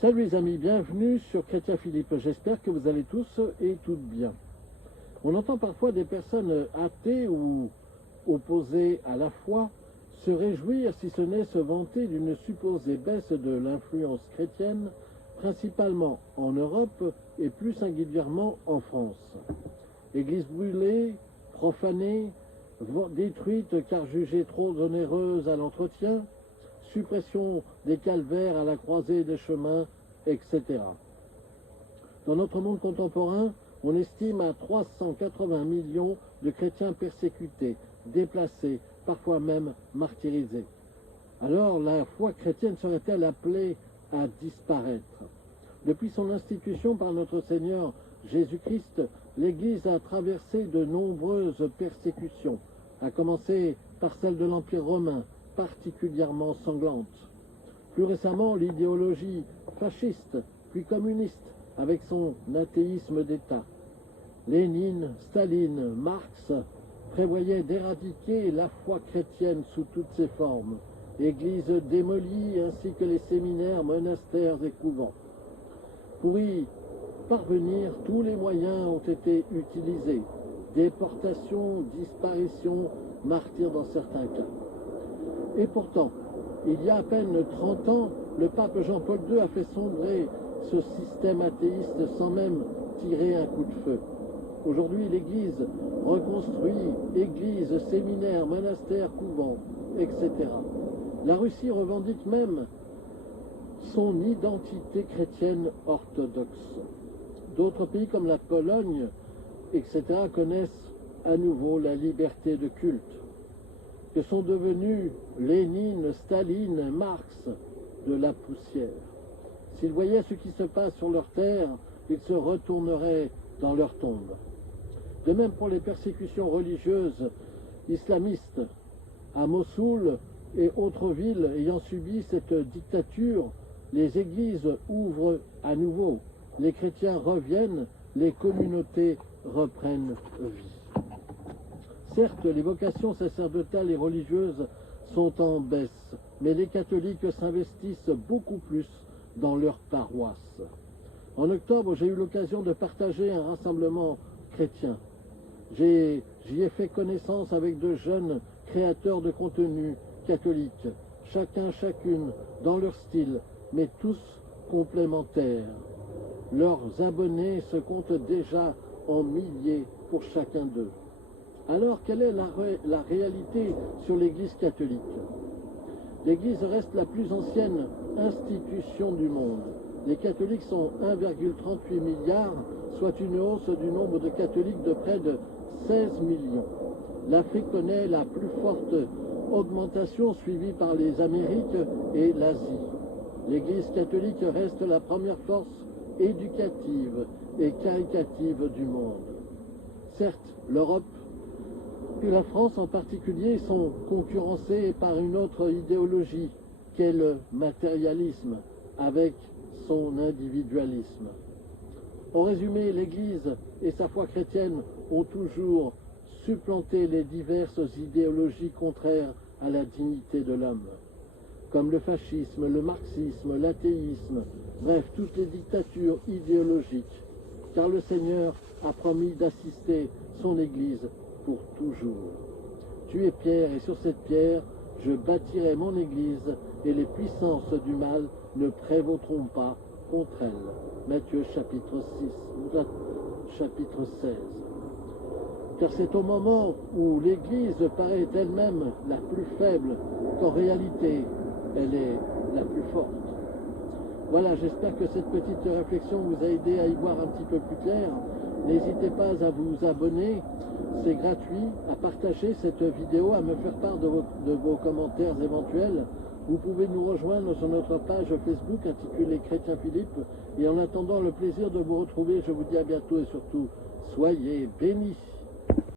Salut les amis, bienvenue sur Chrétien Philippe. J'espère que vous allez tous et toutes bien. On entend parfois des personnes athées ou opposées à la foi se réjouir, si ce n'est se vanter, d'une supposée baisse de l'influence chrétienne, principalement en Europe et plus singulièrement en France. Églises brûlées, profanées, détruites car jugées trop onéreuses à l'entretien, suppression des calvaires à la croisée des chemins, etc. Dans notre monde contemporain, on estime à 380 millions de chrétiens persécutés, déplacés, parfois même martyrisés. Alors la foi chrétienne serait-elle appelée à disparaître? Depuis son institution par notre Seigneur Jésus-Christ, l'Église a traversé de nombreuses persécutions, à commencer par celle de l'Empire romain, particulièrement sanglante. Plus récemment, l'idéologie fasciste, puis communiste, avec son athéisme d'État. Lénine, Staline, Marx prévoyaient d'éradiquer la foi chrétienne sous toutes ses formes, églises démolies ainsi que les séminaires, monastères et couvents. Pour y parvenir, tous les moyens ont été utilisés. Déportation, disparition, martyrs dans certains cas. Et pourtant, il y a à peine 30 ans, le pape Jean-Paul II a fait sombrer ce système athéiste sans même tirer un coup de feu. Aujourd'hui, l'Église reconstruit églises, séminaires, monastères, couvents, etc. La Russie revendique même son identité chrétienne orthodoxe. D'autres pays comme la Pologne, etc. connaissent à nouveau la liberté de culte. Que sont devenus Lénine, Staline, Marx de la poussière. S'ils voyaient ce qui se passe sur leur terre, ils se retourneraient dans leur tombe. De même pour les persécutions religieuses islamistes. À Mossoul et autres villes ayant subi cette dictature, les églises ouvrent à nouveau. Les chrétiens reviennent, les communautés reprennent vie. Certes, les vocations sacerdotales et religieuses sont en baisse, mais les catholiques s'investissent beaucoup plus dans leur paroisse. En octobre, j'ai eu l'occasion de partager un rassemblement chrétien. J'y ai fait connaissance avec de jeunes créateurs de contenu catholiques, chacune dans leur style, mais tous complémentaires. Leurs abonnés se comptent déjà en milliers pour chacun d'eux. Alors, quelle est la réalité sur l'Église catholique? L'Église reste la plus ancienne institution du monde. Les catholiques sont 1,38 milliard, soit une hausse du nombre de catholiques de près de 16 millions. L'Afrique connaît la plus forte augmentation, suivie par les Amériques et l'Asie. L'Église catholique reste la première force éducative et caritative du monde. Certes, l'Europe et la France en particulier sont concurrencées par une autre idéologie qu'est le matérialisme avec son individualisme. En résumé, l'Église et sa foi chrétienne ont toujours supplanté les diverses idéologies contraires à la dignité de l'homme, comme le fascisme, le marxisme, l'athéisme, bref, toutes les dictatures idéologiques, car le Seigneur a promis d'assister son Église pour toujours. Tu es pierre, et sur cette pierre, je bâtirai mon Église, et les puissances du mal ne prévaudront pas contre elle. Matthieu chapitre 16. Car c'est au moment où l'Église paraît elle-même la plus faible qu'en réalité elle est la plus forte. Voilà, j'espère que cette petite réflexion vous a aidé à y voir un petit peu plus clair. N'hésitez pas à vous abonner, c'est gratuit, à partager cette vidéo, à me faire part de vos commentaires éventuels. Vous pouvez nous rejoindre sur notre page Facebook intitulée Chrétien Philippe. Et en attendant le plaisir de vous retrouver, je vous dis à bientôt et surtout, soyez bénis.